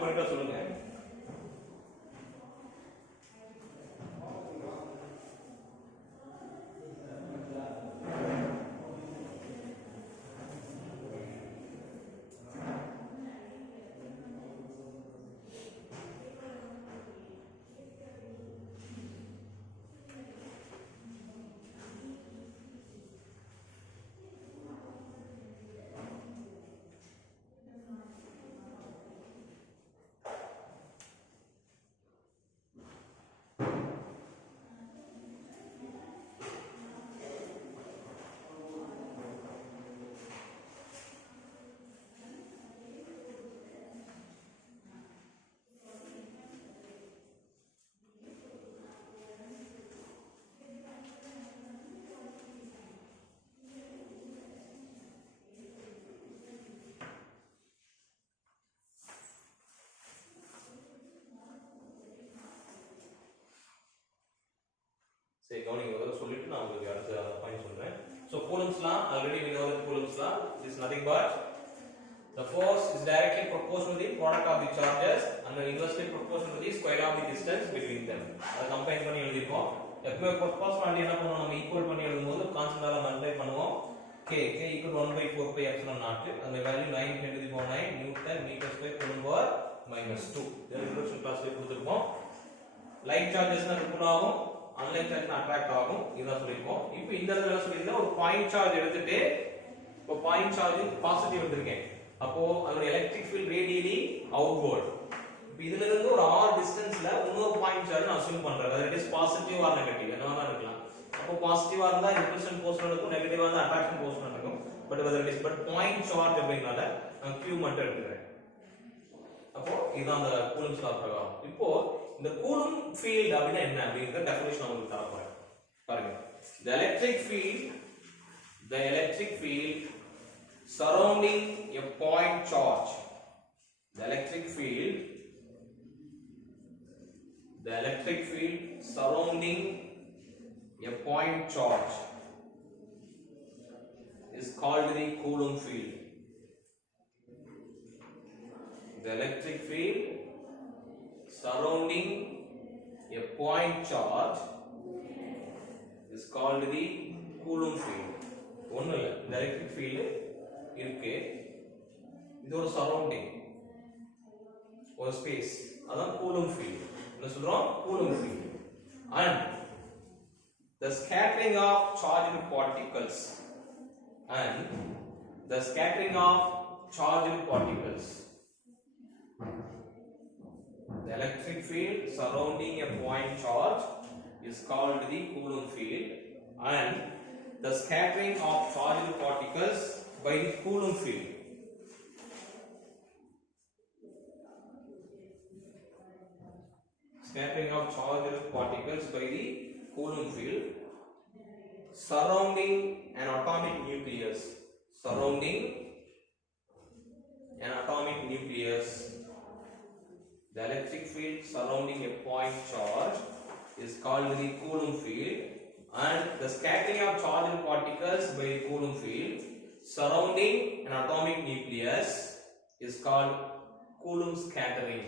Complete பண்ணிட்டா சொல்லுங்க. சரி கவனிங்க ஒரு சொல்லிட்டு நான் உங்களுக்கு அடுத்த பாயிண்ட் சொல்றேன். So Coulomb's law, already we know that Coulomb's law is nothing but the force is directly proportional to the product of the charges and inversely proportional to the square of the distance between them. அதை combine பண்ணி எழுதிருக்கோம். எப்பவே proportionality என்ன பண்ணுவோம், நம்ம equal பண்ணி எழுதும்போது கான்ஸ்டன்டால multiply பண்ணுவோம். k equal 1/4 pi epsilon naught and the value 9 × 10⁹ Newton meter square Coulomb per -2. இத introduction கிளாஸ்ல கொடுத்திருப்போம். லைட் சார்ஜஸ்னா ரிப்பல் ஆகும், அன்லைன் சார்ஜ் அட்ராக்ட் ஆகும். இத சொல்லிருக்கோம். இப்போ இந்த இடத்துல சொல்லிருந்தா ஒரு பாயிண்ட் சார்ஜ் எடுத்துட்டு இப்போ பாயிண்ட் சார்ஜ் பாசிட்டிவ் எடுத்துர்க்கேன். அப்போ அதோட எலக்ட்ரிக் ஃபீல்ட் ரேடியலி அவுட்வர்ட். இப்போ இதுல இருந்து ஒரு r டிஸ்டன்ஸ்ல இன்னொரு பாயிண்ட் சார்ஜ் நான் அஸ்யூம் பண்றேன். அது இஸ் பாசிட்டிவ் ஆர் நெகட்டிவ் என்னவா இருக்கலாம். அப்போ பாசிட்டிவா இருந்தா ரிப்பல்ஷன் போர்ஷன் இருக்கும், நெகட்டிவா இருந்தா அட்ராக்ஷன் போர்ஷன் இருக்கும். But whether it is but point charge அப்படிங்கறத நான் q மட்டும் எடுத்துக்கிறேன். அப்போ இதுதான் அந்த கூலம்ஸ் லா பிரகாரம். இப்போ இந்த கூலும் ஃபீல்ட் அப்படினா என்ன அப்படிங்கற டெஃபினிஷன் உங்களுக்கு தர போறேன். பாருங்க. The electric field surrounding a point charge. The electric field surrounding a point charge is called the Coulomb field. The electric field surrounding a point charge is called the Coulomb field. ஒண்ணு இல்ல, இந்த electric field இருக்கு, இது ஒரு surrounding, ஒரு space, அதான் Coulomb field. என்ன சொல்றோம்? Coulomb field. And the scattering of charged particles the electric field surrounding a point charge is called the Coulomb field, and the scattering of charged particles by the Coulomb field surrounding an atomic nucleus. The electric field surrounding a point charge is called the Coulomb field, and the scattering of charged particles by the Coulomb field surrounding an atomic nucleus is called Coulomb scattering.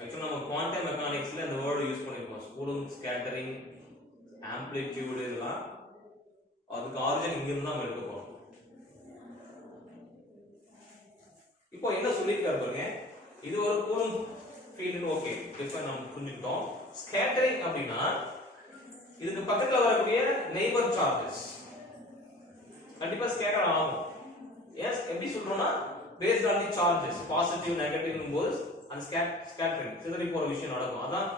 Actually நம்ம quantum mechanics ல இந்த word use பண்ணிருக்கோம். Coulomb scattering, amplitude இதெல்லாம் அதுக்கு origin இங்க இருந்து தான் எடுக்க போறோம். இப்போ என்ன சொல்லிருக்காரு பாருங்க, இது ஒரு Coulomb field. ஓகே, இப்போ நம்ம புரிஞ்சுட்டோம். ஸ்கேட்டரிங் அப்படினா இதுக்கு பக்கத்துல வரக்கூடிய நெய்பர் சார்ஜஸ் கண்டிப்பா ஸ்கேட்டர் ஆகும். எஸ், எப்படி சொல்றோம்னா based on the charges positive negative போது அந்த ஸ்கேட்டரிங் சிதறி போற விஷயம் நடக்கும். அதான்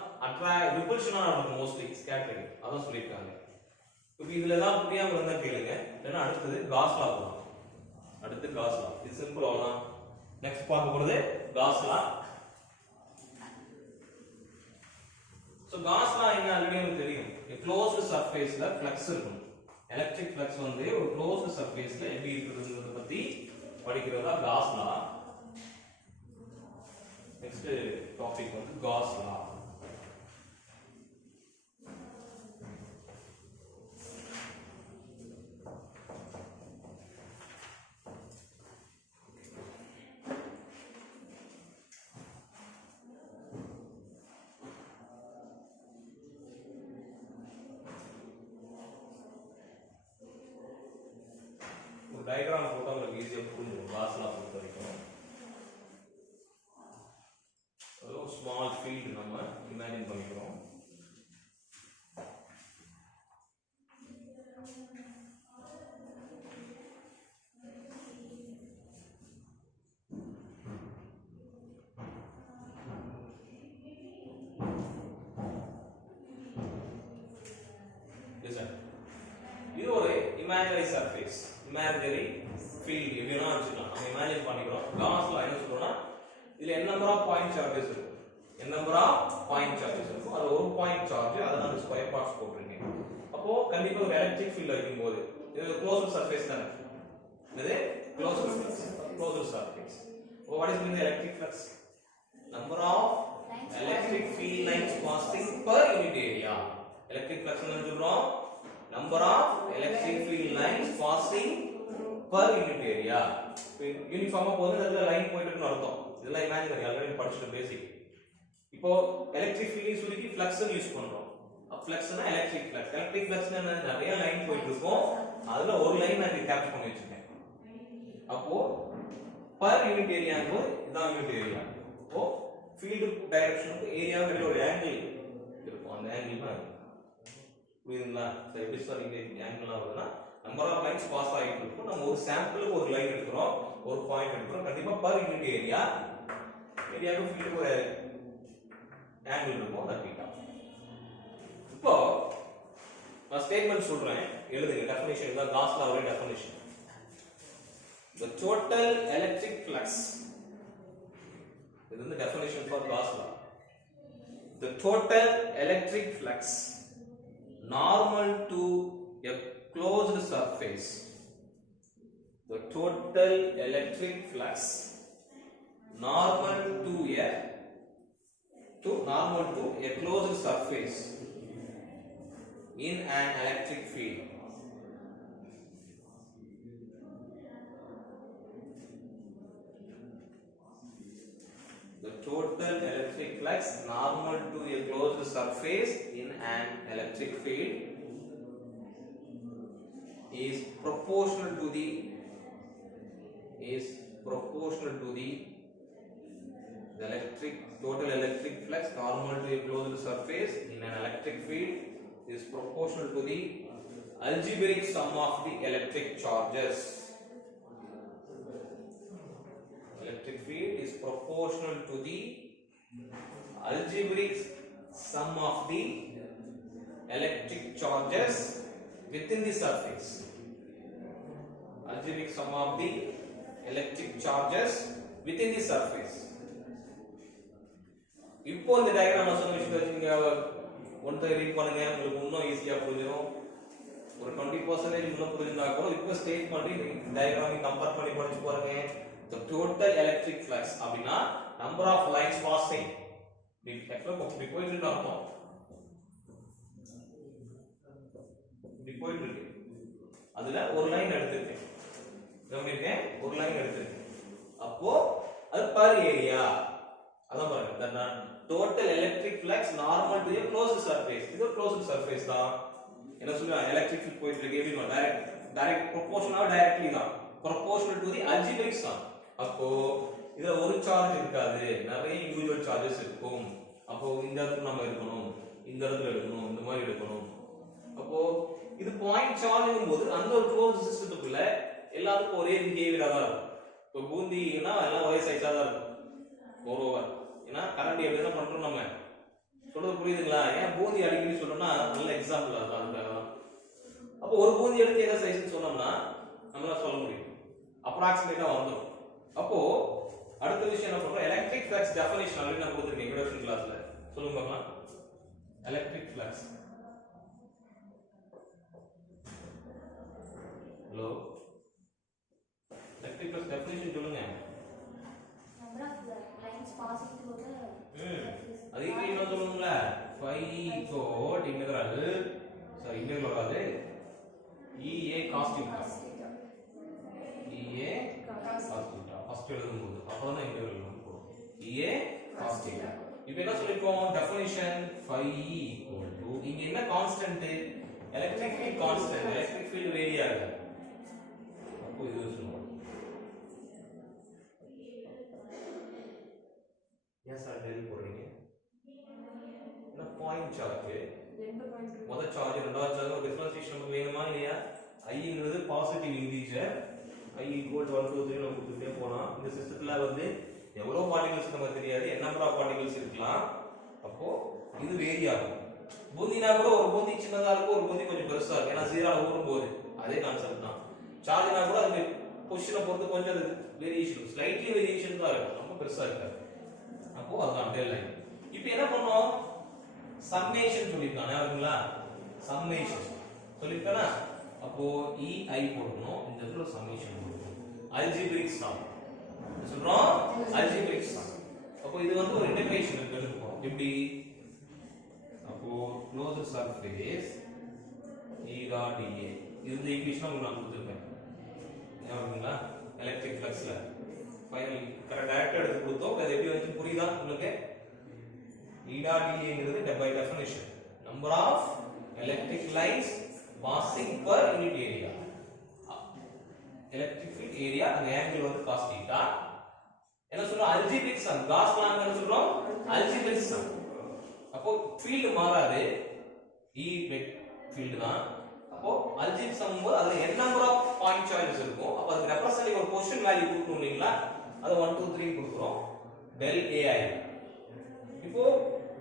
ரிப்பல்ஷனா நடக்கும் மோஸ்ட்லி ஸ்கேட்டரிங். அதான் சொல்லிருக்காங்க. இப்போ இதுல தான் புரியாம இருந்தா கேளுங்க, இல்லனா அடுத்து காஸ் லா போலாம். அடுத்து காஸ் லா, இது சிம்பிள் அவ்வளவுதான். நெக்ஸ்ட் பார்க்க போறது காஸ் லா. சோ காஸ் லா என்ன ஆல்ரெடி உங்களுக்கு தெரியும். a closed surfaceல ஃப்ளக்ஸ் இருக்கும். எலக்ட்ரிக் ஃப்ளக்ஸ் வந்து ஒரு closed surfaceல எப்படி இருக்குதுங்கறத பத்தி படிக்கிறதா காஸ் லா. நெக்ஸ்ட் டாபிக் வந்து காஸ் லா. டயகிராம் போட்டா உங்களுக்கு ஈஸியா புரிஞ்சிடும் கிளாஸ்லாம் பொறுத்த வரைக்கும். ஒரு ஸ்மால் ஃபீல்ட் நம்ம இமேஜின் பண்ணிக்கிறோம். இது ஒரு imaginary surface, imaginary field எப்படினா வச்சுக்கலாம். நம்ம இமேஜின் பண்ணிக்கிறோம். காஸ்ல என்ன சொல்றோம்னா இதுல n number of point charges இருக்கும். n number of point charges இருக்கும். அது ஒரு பாயிண்ட் சார்ஜ் அத நான் ஸ்கொயர் பார்ட்ஸ் போட்டுருக்கேன். அப்போ கண்டிப்பா ஒரு எலக்ட்ரிக் ஃபீல்ட் இருக்கும்போது இது க்ளோஸ்ட் சர்ஃபேஸ் தானே. இது closed surface. So what is mean the electric flux? Number of electric field lines passing per unit area. Electric flux என்ன சொல்றோம்? Number of electric field lines passing per unit area. யூனிஃபார்மா போகுது அதுல line போயிட்டு இருக்குன்னு அர்த்தம். இதெல்லாம் இமேஜினரி ஆல்ரெடி படிச்சிட்டு பேசிக். இப்போ எலக்ட்ரிக் ஃபீல்ட் சொல்லி ஃப்ளக்ஸ் யூஸ் பண்றோம். ஃப்ளக்ஸ்னா எலக்ட்ரிக் ஃப்ளக்ஸ். எலக்ட்ரிக் ஃப்ளக்ஸ்னா நிறைய லைன் போயிட்டு இருக்கும். அதுல ஒரு லைன் நான் கேப்சர் பண்ணி வச்சிருக்கேன். அப்போ per unit ஏரியாக்கு இதான் யூனிட் ஏரியா. அப்போ ஃபீல்ட் டைரக்ஷனுக்கு ஏரியாவுக்கு இடையில ஒரு ஆங்கிள் இருக்கும். அந்த ஆங்கிள் தான் புரியுதுங்களா? சரி எப்படி சார் இங்க ஆங்கிள் ஆகுதுன்னா நம்பர் ஆஃப் லைன்ஸ் பாஸ் ஆகிட்டு இருக்கும். நம்ம ஒரு சாம்பிளுக்கு ஒரு லைன் எடுக்கிறோம், ஒரு பாயிண்ட் எடுக்கிறோம். கண்டிப்பா per unit ஏரியாவுக்கு ஃபீல்டுக்கு ஒரு ஆங்கிள் இருக்கும். அது தீட்டா. இப்போ நான் ஸ்டேட்மென்ட் சொல்றேன், எழுதுங்க. டெஃபினிஷன் தான் காஸ் லாவோட definition. The total electric flux. This is the definition for Gauss law. The total electric flux normal to a closed surface. The total electric flux normal to a closed surface in an electric field. The total electric flux normal to a closed surface in an electric field is proportional to the total electric flux normal to a closed surface in an electric field is proportional to the algebraic sum of the electric charges. Electric field is proportional to the algebraic sum of the electric charges within the surface. Algebraic sum of the electric charges within the surface. இப்போ இந்த diagram நான் சொன்ன விஷயத்தை நீங்க ஒன்றை read பண்ணுங்க, உங்களுக்கு இன்னும் ஈஸியா புரிஞ்சிடும். ஒரு 20% இன்னும் புரிஞ்சா கூட இப்போ ஸ்டேட் பண்ணி டயகிராம் கம்பேர் பண்ணி படிச்சு பாருங்க. The total electric flux அப்படினா number of lines passing. இப்படி போயிட்டு இருக்கு அர்த்தம். இப்படி போயிட்டு இருக்கு. அதுல ஒரு லைன் எடுத்துட்டேன். கவனிங்க, ஒரு லைன் எடுத்துட்டேன். அப்போ அது per area. அதான் பாருங்க. The total electric flux normal to a closed surface. இது ஒரு closed surface தான். என்ன சொல்றாங்க? எலக்ட்ரிக் ஃபீல்ட் போயிட்டு இருக்கு. எப்படி டைரக்ட் ப்ரொபோர்ஷனலா டைரக்ட்லி தான். proportional to the algebraic sum. அப்போ இதுல ஒரு சார்ஜ் இருக்காது, நிறைய இண்டிவிஜுவல் சார்ஜஸ் இருக்கும். அப்போ இந்த இடத்துல நம்ம எடுக்கணும், இந்த இடத்துல எடுக்கணும், இந்த மாதிரி எடுக்கணும். அப்போ இது பாயிண்ட் சார்ஜ்ங்கும் போது அந்த ஒரு க்ளோஸ்ட் சிஸ்டத்துக்குள்ள எல்லாத்துக்கும் ஒரே பிஹேவியரா தான் இருக்கும். இப்போ பூந்தினா எல்லாம் ஒரே சைஸா தான் இருக்கும். ஓவர் ஏன்னா கரண்ட் எப்படி என்ன பண்றோம் நம்ம சொல்றது புரியுதுங்களா? ஏன் பூந்தி அடிக்கடி சொல்லணும்னா நல்ல எக்ஸாம்பிள் அதுதான். அப்போ ஒரு பூந்தி எடுத்து என்ன சைஸ்ன்னு சொன்னோம்னா நம்மளால சொல்ல முடியும், அப்ராக்சிமேட்டா வந்துடும். அப்போ அடுத்த விஷயம் என்ன பண்றோம்? எலக்ட்ரிக் ஃப்ளக்ஸ் டெஃபினிஷன் ஆல்ரெடி நான் கொடுத்திருக்கேன் இன்ட்ரோடக்ஷன் கிளாஸ்ல. சொல்லுங்க பார்க்கலாம். Electric flux. Hello, electric flux definition சொல்லுங்க. Number of lines passing through the அது ஈக்குவல் சொல்லுங்களா? phi dot integral வராது EA cos theta. EA cos theta first எழுதும்போது அப்புறம் தான் இன்டெகிரல் வந்து போடும். EA cos theta. இப்போ என்ன சொல்லிருக்கோம்? டெஃபினிஷன் phi equal to இங்க என்ன constant? Electric field constant. Electric field vary ஆகுது. அப்போ இது சொல்லுவோம். ஏன் சார் டெல் போடுறீங்க? ஏன்னா பாயிண்ட் சார்ஜ் முதல் சார்ஜ் ரெண்டாவது சார்ஜ் ஒரு டிஃபரன்ஷியேஷன் நமக்கு வேணுமா இல்லையா? ஐங்கிறது பாசிட்டிவ் இன்டீஜர், i ஈக்குவல் 1 2 3 நம்ம கொடுத்துட்டே போனா இந்த சிஸ்டத்துல வந்து எவ்வளவு பார்ட்டிகல்ஸ் நமக்கு தெரியாது, என்ன நம்பர் ஆஃப் பார்ட்டிகல்ஸ் இருக்கலாம். அப்போ இது வேரி ஆகும். பூந்தினா கூட ஒரு பூந்தி சின்னதா இருக்கும், ஒரு பூந்தி கொஞ்சம் பெருசா இருக்கும். ஏன்னா ஜீரோல ஊறும்போது அதே கான்செப்ட் தான். சார்ஜ்னா கூட அது பொசிஷனை பொறுத்து கொஞ்சம் அது வேரியேஷன், ஸ்லைட்லி வேரியேஷன் தான் இருக்கும், ரொம்ப பெருசா இருக்காது. அப்போ அதுதான் டெல் லைன். இப்போ என்ன பண்ணோம்? சம்மேஷன் சொல்லிருக்கானே அவங்களா, சம்மேஷன் சொல்லிருக்கானா. அப்போ ei போடணும், இந்த இடத்துல சம்மேஷன் போடணும். அல்ஜிப்ரிக் சம் சொல்றோம், அல்ஜிப்ரிக் சம். அப்போ இது வந்து ஒரு இன்டகிரேஷன் இருக்குன்னு எப்படி? அப்போ closed surface E dot dA இந்த ஈக்குவேஷன் உங்களுக்கு நான் கொடுத்திருப்பேன் ஞாபகங்களா? எலக்ட்ரிக் ஃப்ளக்ஸ்ல ஃபைனல் கரெக்ட் டைரக்ட் எடுத்து கொடுத்தோம். அது எப்படி வந்து புரியுதா உங்களுக்கு? E dot dA ங்கிறது by definition number of electric lines passing per unit area. electric field area அந்த angle வந்து cos theta. என்ன சொல்றோம்? Algebraic some. காஸ் லா என்ன சொல்றோம்? Algebraic sum. அப்போ ஃபீல்ட் மாறாது, E ஃபீல்ட் தான். அப்போ அல்ஜிப்ரிக் சம் அதுல n number of point charges இருக்கும். அப்ப அதுக்கு ரெப்ரசன்ட் ஒரு பொசிஷன் வேல்யூ கொடுக்கணும் இல்லீங்களா? அது 1 2 3 கொடுக்கிறோம். del ai. இப்போ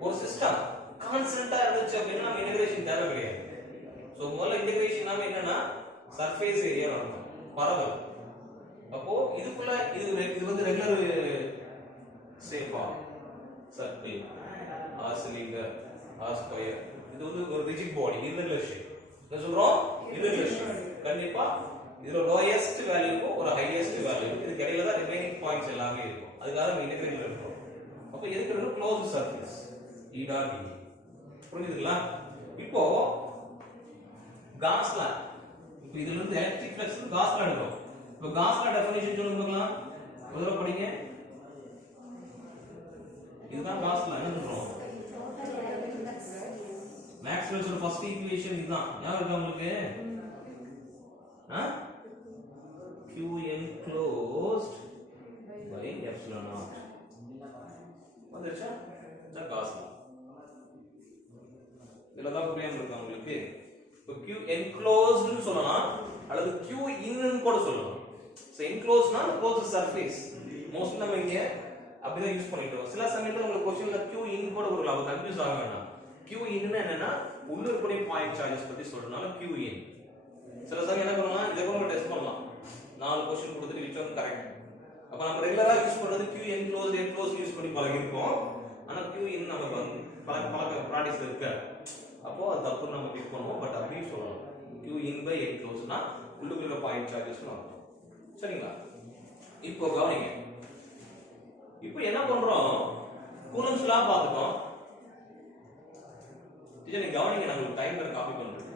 ஒரு சிஸ்டம் கான்ஸ்டன்ட்டா இருந்துச்சு அப்படினா நம்ம இன்டகிரேஷன் தேவை கிடையாது. சோ முதல்ல இன்டகிரேஷன் நாம என்னன்னா சர்ஃபேஸ் ஏரியா வரணும், பரவல். அப்போ இதுக்குள்ள இது வந்து ரெகுலர் சேஃபா circle or cylinder or square, இது வந்து ஒரு ரிஜிட் பாடி, irregular shape. என்ன சொல்றோம்? irregular shape. கண்டிப்பா இதுல லோயஸ்ட் வேல்யூ இருக்கும், ஒரு ஹையஸ்ட் வேல்யூ இருக்கும். இதுக்கு இடையில தான் ரிமைனிங் பாயிண்ட்ஸ் எல்லாமே இருக்கும். அதுக்காக நம்ம இன்டகிரேட் பண்றோம். அப்ப எதுக்கு ரெண்டு closed surface E dot dA. புரியுதுங்களா? இப்போ காஸ் லா, இப்போ இதுல இருந்து எலக்ட்ரிக் ஃப்ளக்ஸ் காஸ் லா எடுக்கிறோம். இப்போ காஸ் லா டெஃபினிஷன் சொல்லுங்க பார்க்கலாம். முதல்ல படிங்க. இதுதான் காஸ் லா. என்ன சொல்றோம்? மேக்ஸ்வெல்ஸ் ஃபர்ஸ்ட் ஈக்குவேஷன் இதுதான். ஞாபகம் இருக்கா உங்களுக்கு? Q enclosed by epsilon naught. வந்துச்சா? இந்த காஸ் லா. இதெல்லாம் தான் புரியாம இருக்கா உங்களுக்கு? இப்போ Q enclosed னு சொல்லலாம் அல்லது Q in னு கூட சொல்லலாம். சோ enclosed-னா closed surface. மோஸ்ட்லி நம்ம இங்க அப்படிதான் யூஸ் பண்ணிட்டோம். சில சமயத்துல உங்களுக்கு क्वेश्चनல Q in கூட வரலாம், அது கன்ஃபியூஸ் ஆக வேண்டாம். Q in னா என்னன்னா உள்ள இருக்கக்கூடிய பாயிண்ட் சார்ஜஸ் பத்தி சொல்றதுனால Q in. சில சமயம் என்ன பண்ணலாம், இத கூட டெஸ்ட் பண்ணலாம். 4 क्वेश्चन கொடுத்துட்டு which one correct. அப்ப நம்ம ரெகுலரா யூஸ் பண்றது Q enclosed enclosed யூஸ் பண்ணி பழகி இருக்கோம். ஆனா Q in நமக்கு வந்து பழக்க பிராக்டிஸ் இருக்கு. அப்போ அது தப்பு நம்ம கிளிக் பண்ணுவோம். பட் அப்படியே சொல்லலாம் Q in by enclosed னா உள்ளுக்குள்ள பாயிண்ட் சார்ஜஸ் அர்த்தம். சரிங்களா? இப்போ கவனிங்க. இப்போ என்ன பண்றோம்? கூலம்ஸ் லா பார்த்துட்டோம். இத நீங்க கவனிங்க, நான் டைமர் காப்பி பண்றேன்.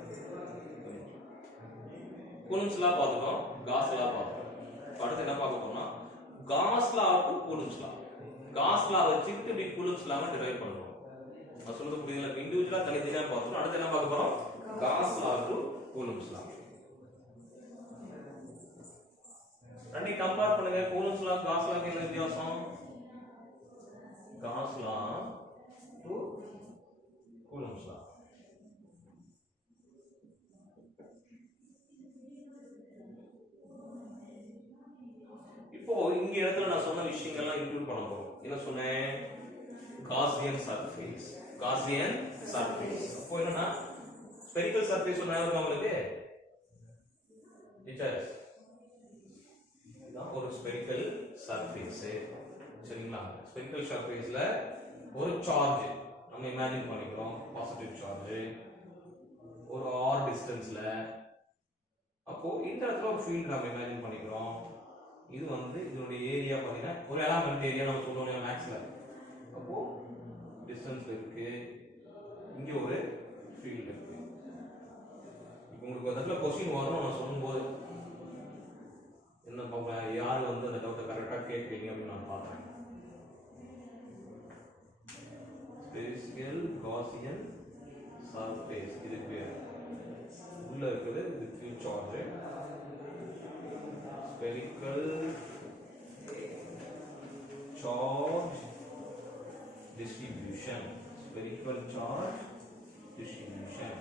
கூலம்ஸ் லா பார்த்துட்டோம், காஸ் லா பார்த்துட்டோம். அடுத்து என்ன பார்க்க போறோம்னா cos law to Coulomb's law. Cos லா வச்சுட்டு இப்படி கூலம்ஸ் லாவை டிரைவ் பண்றோம். நான் சொல்றது புரியுதுங்களா? இண்டிவிஜுவலா தனித்தனியா பார்த்தோம். அடுத்து என்ன பார்க்க போறோம்? காஸ் லா டு கூலம்ஸ் லா. ரெண்டையும் கம்பேர் பண்ணுங்க. கூலம்ஸ் லா காஸ் லாக்கு என்ன வித்தியாசம்? காஸ் லா டு கூலம்ஸ் லா. இப்போ இங்க இடத்துல நான் சொன்ன விஷயங்கள்லாம் இன்க்ளூட் பண்ண போறோம். என்ன சொன்னேன்? Gaussian surface. Gaussian surface. அப்போ என்னன்னா ஸ்பெரிக்கல் சர்ஃபேஸ் ஒண்ணு ஞாபகம் உங்களுக்கு? டீச்சர்ஸ் இதான் ஒரு ஸ்பெரிக்கல் சர்ஃபேஸ். சரிங்களா? ஸ்பெரிக்கல் சர்ஃபேஸ்ல ஒரு சார்ஜ் நம்ம இமேஜின் பண்ணிக்கிறோம், பாசிட்டிவ் சார்ஜ் ஒரு r டிஸ்டன்ஸ்ல. அப்போ இந்த இடத்துல ஒரு ஃபீல்ட் நம்ம இமேஜின் பண்ணிக்கிறோம். இது வந்து இதனுடைய ஏரியா பாத்தீங்கன்னா ஒரு எலமெண்ட் ஏரியா நம்ம சொல்றோம் மேக்ஸ்ல. அப்போ டிஸ்டன்ஸ்ல இருக்கு, இங்க ஒரு ஃபீல்ட் இருக்கு. இப்போ உங்களுக்கு ஒரு இடத்துல क्वेश्चन வரும், நான் சொல்லும்போது என்ன பாப்பா யார் வந்து அந்த டவுட்டை கரெக்ட்டா கேட்பீங்க அப்படின்னு நான் பார்க்கறேன். ஸ்பெரிக்கல் காஸியன் சர்ஃபேஸ் இது பேர். உள்ள இருக்குது இது few charge. spherical charge distribution.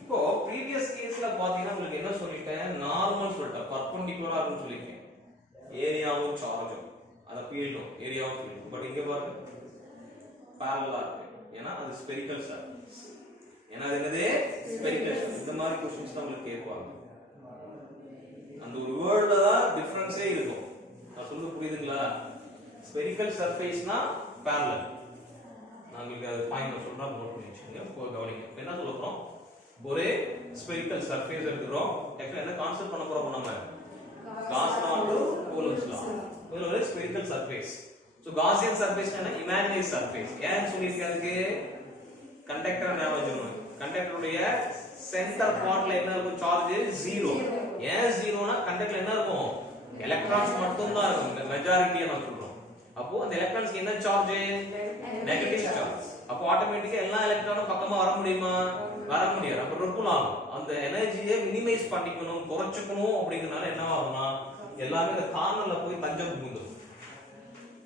இப்போ previous caseல பாத்தீங்கன்னா உங்களுக்கு என்ன சொல்லிட்டேன், நார்மல் சொல்லிட்டேன், பர்பெண்டிகுலரா இருக்குன்னு சொல்லிட்டேன், ஏரியாவும் சார்ஜும் அந்த ஃபீல்டும் ஏரியாவும் ஃபீல்டும். பட் இங்க பாருங்க parallel இருக்கு, ஏன்னா அது spherical surface. ஏன்னா அது என்னது ஸ்பெரிக்கல். இந்த மாதிரி क्वेश्चंस தான் உங்களுக்கு கேட்பாங்க. அந்த ஒரு வேர்ட்ல தான் டிஃபரன்ஸே இருக்கும். நான் சொல்றது புரியுதுங்களா? ஸ்பெரிக்கல் சர்ஃபேஸ்னா parallel. நான் உங்களுக்கு அது பாயிண்ட் சொல்றேன், நோட் பண்ணி வச்சுக்கோங்க. இப்போ கவனிங்க. என்ன சொல்ல போறோம்? ஒரு ஸ்பெரிக்கல் சர்ஃபேஸ் எடுத்துறோம். ஆக்சுவலா என்ன கான்செப்ட் பண்ண போறோம் நம்ம? Gauss law to Coulomb's law. இது ஒரு spherical surface. So Gaussian surface என்ன? Imaginary surface. ஏன் சொல்லிருக்கேன் அதுக்கு? கண்டக்டர் ஞாபகம் வச்சுக்கணும். கண்டக்டருடைய சென்டர் பார்ட்ல என்ன இருக்கும்? சார்ஜ் 0. ஏன் 0னா கண்டக்டர்ல என்ன இருக்கும்? எலக்ட்ரான்ஸ் மட்டும் தான் இருக்கும், மெஜாரிட்டியா நான் சொல்றோம். அப்போ அந்த எலக்ட்ரான்ஸ்க்கு என்ன சார்ஜ்? Negative charge. அப்போ ஆட்டோமேட்டிக்கா எல்லா எலக்ட்ரானும் பக்கமா வர முடியுமா? வர முடியாது. அப்ப ரிப்பல் ஆகும். அந்த எனர்ஜியை மினிமைஸ் பண்ணிக்கணும், குறைச்சுக்கணும் அப்படிங்கறனால என்ன ஆகும்னா எல்லாமே இந்த கார்னர்ல போய் தஞ்சம் புகுந்துடும்.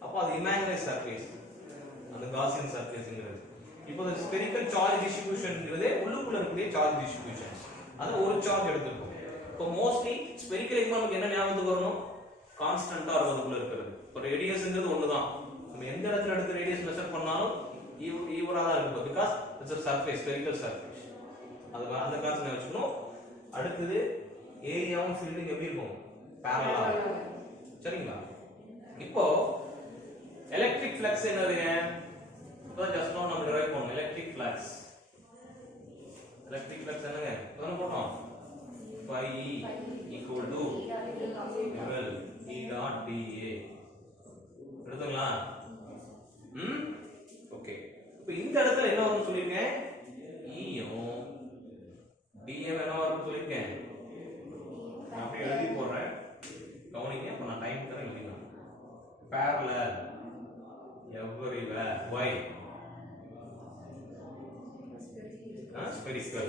அப்போ அது இமேஜினரி சர்ஃபேஸ், அந்த காஸியன் சர்ஃபேஸ்ங்கிறது. இப்போ இந்த ஸ்பெரிக்கல் சார்ஜ் டிஸ்ட்ரிபியூஷன்ங்கிறது உள்ளுக்குள்ள இருக்கக்கூடிய சார்ஜ் டிஸ்ட்ரிபியூஷன். அது ஒரு சார்ஜ் எடுத்துக்கும். இப்போ மோஸ்ட்லி ஸ்பெரிக்கல் நமக்கு என்ன ஞாபகத்துக்கு வரணும்? கான்ஸ்டன்ட்டா இருக்குள்ள இருக்கிறது. இப்போ ரேடியஸ்ங்கிறது ஒண்ணுதான். நம்ம எந்த இடத்துல எடுத்து ரேடியஸ் மெஷர் பண்ணாலும் ஈவரா தான் இருக்கும். Because it's a surface, spherical surface. அது அந்த கான்செப்ட் வச்சுக்கணும். அடுத்து ஏரியாவும் ஃபீல்டும் எப்படி இருக்கும்? parallel. சரிங்களா? இப்போ எலக்ட்ரிக் ஃப்ளக்ஸ் என்னதுங்க? இப்போ ஜஸ்ட் நோ நம்ம டிரைவ் பண்ணோம். எலக்ட்ரிக் ஃப்ளக்ஸ் என்னங்க? என்ன போட்டோம்? phi equal to ml E dot dA. எடுத்துங்களா? ஓகே. இப்போ இந்த இடத்துல என்ன வரும்னு சொல்லிருக்கேன்? E யும் dm என்ன வரும்னு சொல்லிருக்கேன்? நான் அப்படியே எழுதி போடுறேன், கவனிங்க. இப்போ நான் டைம் தரேன், எழுதிக்கலாம். parallel everywhere. Why? Spherical.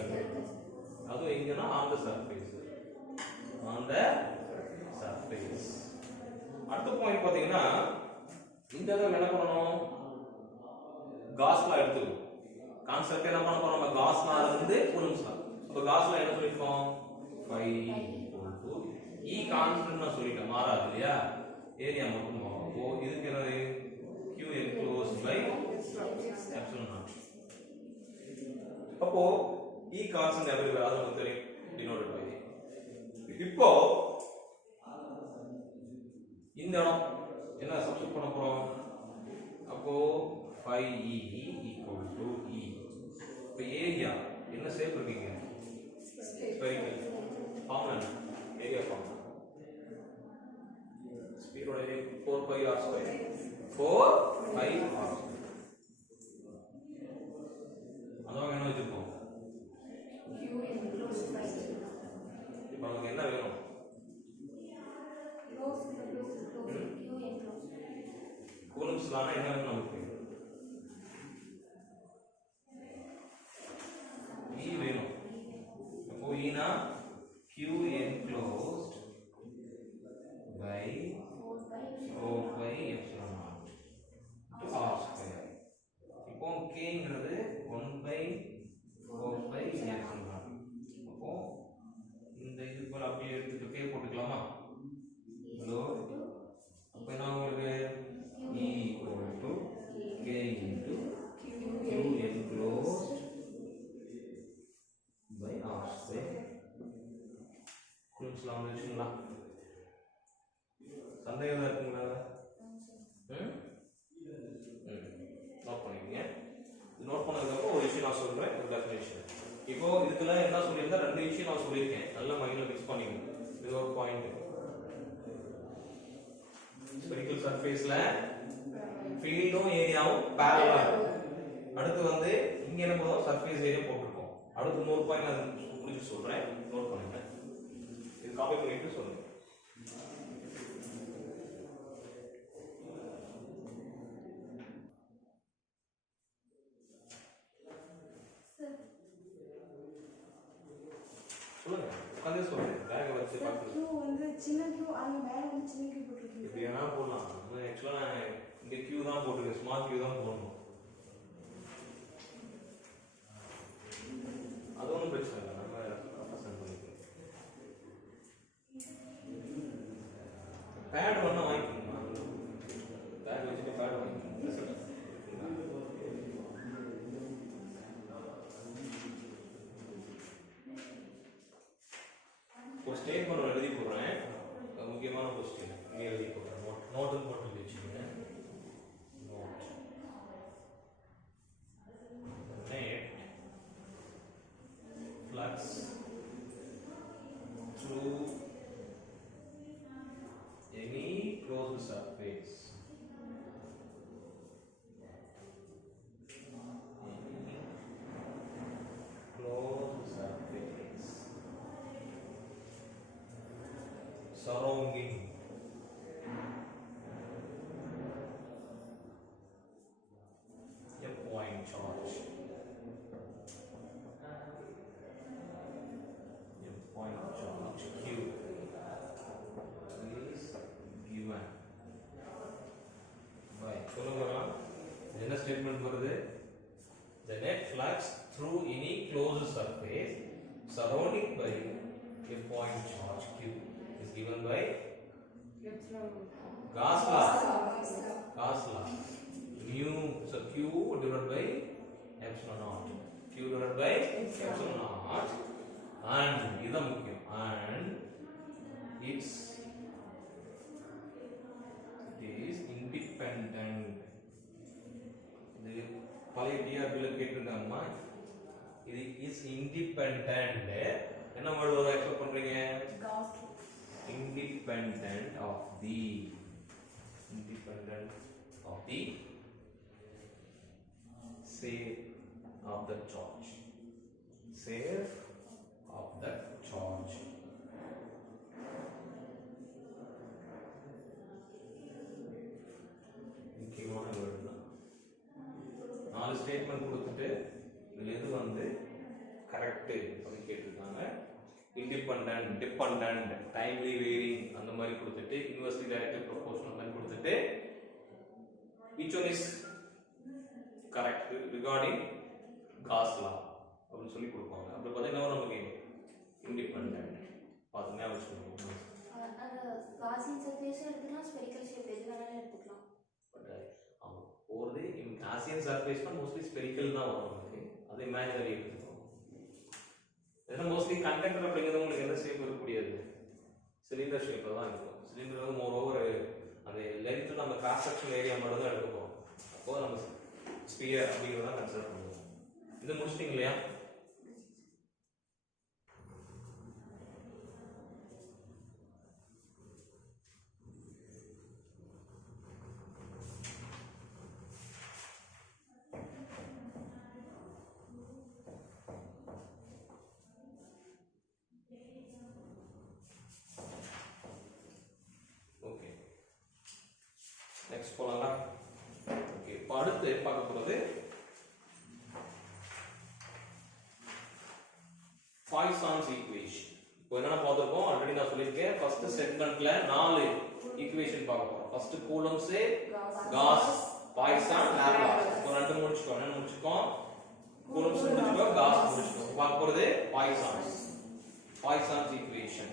அது எங்கன்னா on the surface. அடுத்த பாயிண்ட் பாத்தீங்கன்னா இந்த இடத்துல என்ன பண்ணணும்? காஸ் லா எடுத்துக்கணும். கான்செப்ட் என்ன பண்ண போறோம்? நம்ம காஸ் லால இருந்து கூலம்ஸ் லா. அப்ப காஸ் லா என்ன சொல்லிருக்கோம்? phi equal to E constant நான் சொல்லிட்டேன், மாறாது இல்லையா? ஏரியா மட்டும் மாறும். அப்போ இதுக்கு என்னது? Q enclosed by epsilon naught. அப்போ E கான்ஸ்டன்ட் எவ்வளவு? அது நமக்கு தெரியும், denoted by A. இப்போ இந்த இடம் என்ன சப்ஸ்டிட் பண்ண போறோம்? அப்போ phi E equal to E. இப்போ ஏரியா என்ன ஷேப் இருக்கீங்க? ஸ்பெரிக்கல். ஃபார்முலா என்ன? Area formula. ஸ்பீரோட area 4 pi r square. 4 pi r square. அதான் என்ன வச்சிருக்கோம்? Q enclosed by. இப்போ நமக்கு என்ன வேணும்? Close. Q enclosed. Coulombs Lana என்ன வேணும் நமக்கு? E வேணும். அப்போ E னா Q enclosed by 4 pi epsilon naught to r square. இப்போ K ங்கிறது 1 by 4 pi epsilon naught. அப்போ இந்த இது போல அப்படியே எடுத்து K போட்டுக்கலாமா? ஹலோ. அப்போ என்ன உங்களுக்கு E equal to K into Q enclosed by r square. Coulomb's law வந்துச்சுங்களா? சந்தேகம் இருக்குங்களா? நோட் பண்ணிக்கங்க. நோட் பண்ணதுக்கு அப்புறம் ஒரு விஷயம் நான் சொல்றேன், ஒரு டெஃபினிஷன். இப்போ இதுக்குள்ள என்ன சொல்லியிருந்தா ரெண்டு விஷயம் நான் சொல்லியிருக்கேன், நல்லா மைண்ட்ல ஃபிக்ஸ் பண்ணிக்கணும். இது ஒரு பாயிண்ட். ஸ்பெரிக்கல் சர்ஃபேஸ்ல ஃபீல்டும் ஏரியாவும் parallel இருக்கும். அடுத்து வந்து இங்க என்ன பண்ணுவோம்? சர்ஃபேஸ் ஏரியா போட்டுருக்கோம். அடுத்து இன்னொரு பாயிண்ட் நான் முடிச்சு சொல்றேன், நோட் பண்ணுங்க. இது காப்பி பண்ணிட்டு சொல்லுங்க. சொல்லுங்க, உட்கார்ந்து சொல்லுங்க. பேக் வச்சு பாத்து. Q வந்து சின்ன Q, அங்க மேல வந்து சின்ன Q போட்டுருக்கீங்க. இப்படி வேணா போடலாம். ஆக்சுவலா நான் இங்க q தான் போட்டுருக்கு, ஸ்மால் q தான் போடணும். அது ஒன்றும் பிரச்சனை இல்லை, நம்ம ரெப்ரசன்ட் பண்ணிக்கலாம். பேட் வேணா வாங்கிக்கோங்க, பேட் வச்சுட்டு பேட் வாங்கிக்கோங்க. ஒரு ஸ்டேட்மெண்ட் எழுதி போடுறேன், முக்கியமான கொஸ்டின் இங்கே எழுதி போடுறேன். நோட்டுன்னு போட்டு வச்சுக்கோங்க. Note net flux through any closed surface. Any closed surface surrounding a point charge. A point charge Q is given by, சொல்லுங்க, என்ன ஸ்டேட்மெண்ட் வருது? The net flux through any closed surface surrounded by a point charge Q is given by Gauss law. Gauss law. Mu, so Q divided by epsilon naught. Q divided by epsilon naught. And இது முக்கியம். And it is independent. இது பழைய டிஆர்பில கேட்டிருக்காங்கம்மா. இது is independent. என்ன word வர expect பண்றீங்க? Independent of the shape of the charge. Shape of the charge. முக்கியமான word தான். 4 ஸ்டேட்மெண்ட் கொடுத்துட்டு இதுல எது வந்து கரெக்ட் அப்படின்னு கேட்டிருக்காங்க. இண்டிபெண்டன்ட், டிபெண்டன்ட், டைம்லி வேரிங் அந்த மாதிரி கொடுத்துட்டு இன்வெர்ஸ்லி டைரக்டட் ப்ரொபோர்ஷனல் மாதிரி கொடுத்துட்டு which one is correct regarding Gauss law அப்படின்னு சொல்லி கொடுப்பாங்க. அப்படி பார்த்தீங்கன்னா நமக்கு இண்டிபெண்டன்ட் பார்த்துங்க அப்படி சொல்லுவோம். அந்த காசியன் சர்ஃபேஸ் எடுத்துக்கலாம், ஸ்பெரிக்கல் ஷேப் எது வேணாலும் எடுத்துக்கலாம். பட் அவங்க போகிறது காசியன் சர்ஃபேஸ்னா மோஸ்ட்லி ஸ்பெரிக்கல் தான் வரும் நமக்கு, அது இமேஜினரி எடுத்துக்கணும். ஏன்னா மோஸ்ட்லி கண்டக்டர் அப்படிங்கிறது உங்களுக்கு எந்த ஷேப் இருக்கக்கூடியது, சிலிண்டர் ஷேப்பில் தான் இருக்கும். சிலிண்டர் வந்து மோர் ஓவர் அந்த லென்த்தில் நம்ம கிராஸ் செக்ஷன் ஏரியா மட்டும் தான் எடுப்போம். அப்போ நம்ம ஸ்பியர் அப்படிங்கிறத கன்சிடர் பண்ணுவோம். இது முடிச்சிட்டிங்க இல்லையா? ஓகே, நெக்ஸ்ட் போலாம். ஓகே, இப்போ அடுத்து பார்க்க போகிறது பாய்சான்ஸ் ஈக்குவேஷன். இப்போ என்னென்ன பார்த்துருக்கோம் ஆல்ரெடி நான் சொல்லியிருக்கேன். ஃபர்ஸ்ட் செக்மெண்ட்ல 4 ஈக்குவேஷன் பார்க்க போறோம். First Coulomb's, Gauss, Poisson, Laplace. இப்போ ரெண்டு முடிச்சுக்கோ. என்ன முடிச்சுக்கோ? Coulombs முடிச்சுக்கோ, cos முடிச்சுக்கோ. பார்க்க போறது Poisson's. Poisson's equation.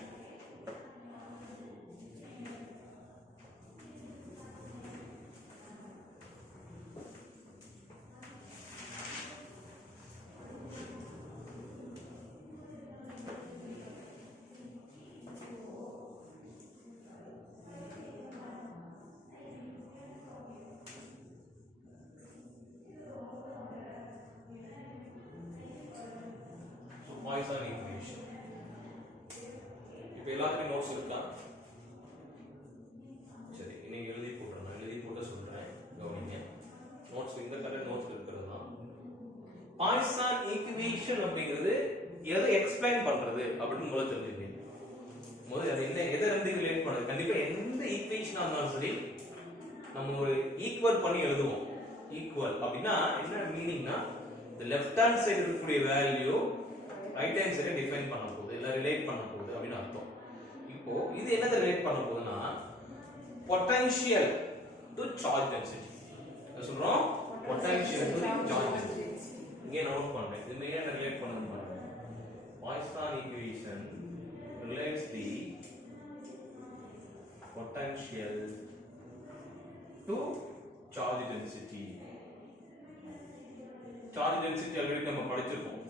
Poisson equation. இப்போ எல்லாருக்கும் நோட்ஸ் இருக்கா? சரி, இன்னைக்கு எழுதி போடுறேன். நான் எழுதி போட்டு சொல்றேன், கவனிங்க. நோட்ஸ் இந்த கரெக்ட் நோட்ஸ் இருக்கிறது தான். பாய்சான் ஈக்குவேஷன் அப்படிங்கிறது எதை எக்ஸ்பிளைன் பண்றது அப்படின்னு முதல்ல தெரிஞ்சுக்கணும். முதல்ல அது என்ன, எதை வந்து ரிலேட் பண்ணுது. கண்டிப்பா எந்த ஈக்குவேஷனா இருந்தாலும் சரி நம்ம ஒரு ஈக்குவல் பண்ணி எழுதுவோம். ஈக்குவல் அப்படின்னா என்ன மீனிங்னா, இந்த லெஃப்ட் ஹேண்ட் சைடு இருக்கக்கூடிய value right hand side define பண்ண போகுது, இல்ல ரிலேட் பண்ண போகுது அப்படின்னு அர்த்தம். இப்போ இது என்னது ரிலேட் பண்ண போகுதுன்னா, பொட்டன்ஷியல் டு சார்ஜ் டென்சிட்டி. என்ன சொல்றோம் potential to the charge density இங்க நோட் பண்றேன் இது மெயினா ரிலேட் பண்ணனும் பாருங்க Poisson equation relates the potential to charge density already நம்ம படிச்சிருக்கோம்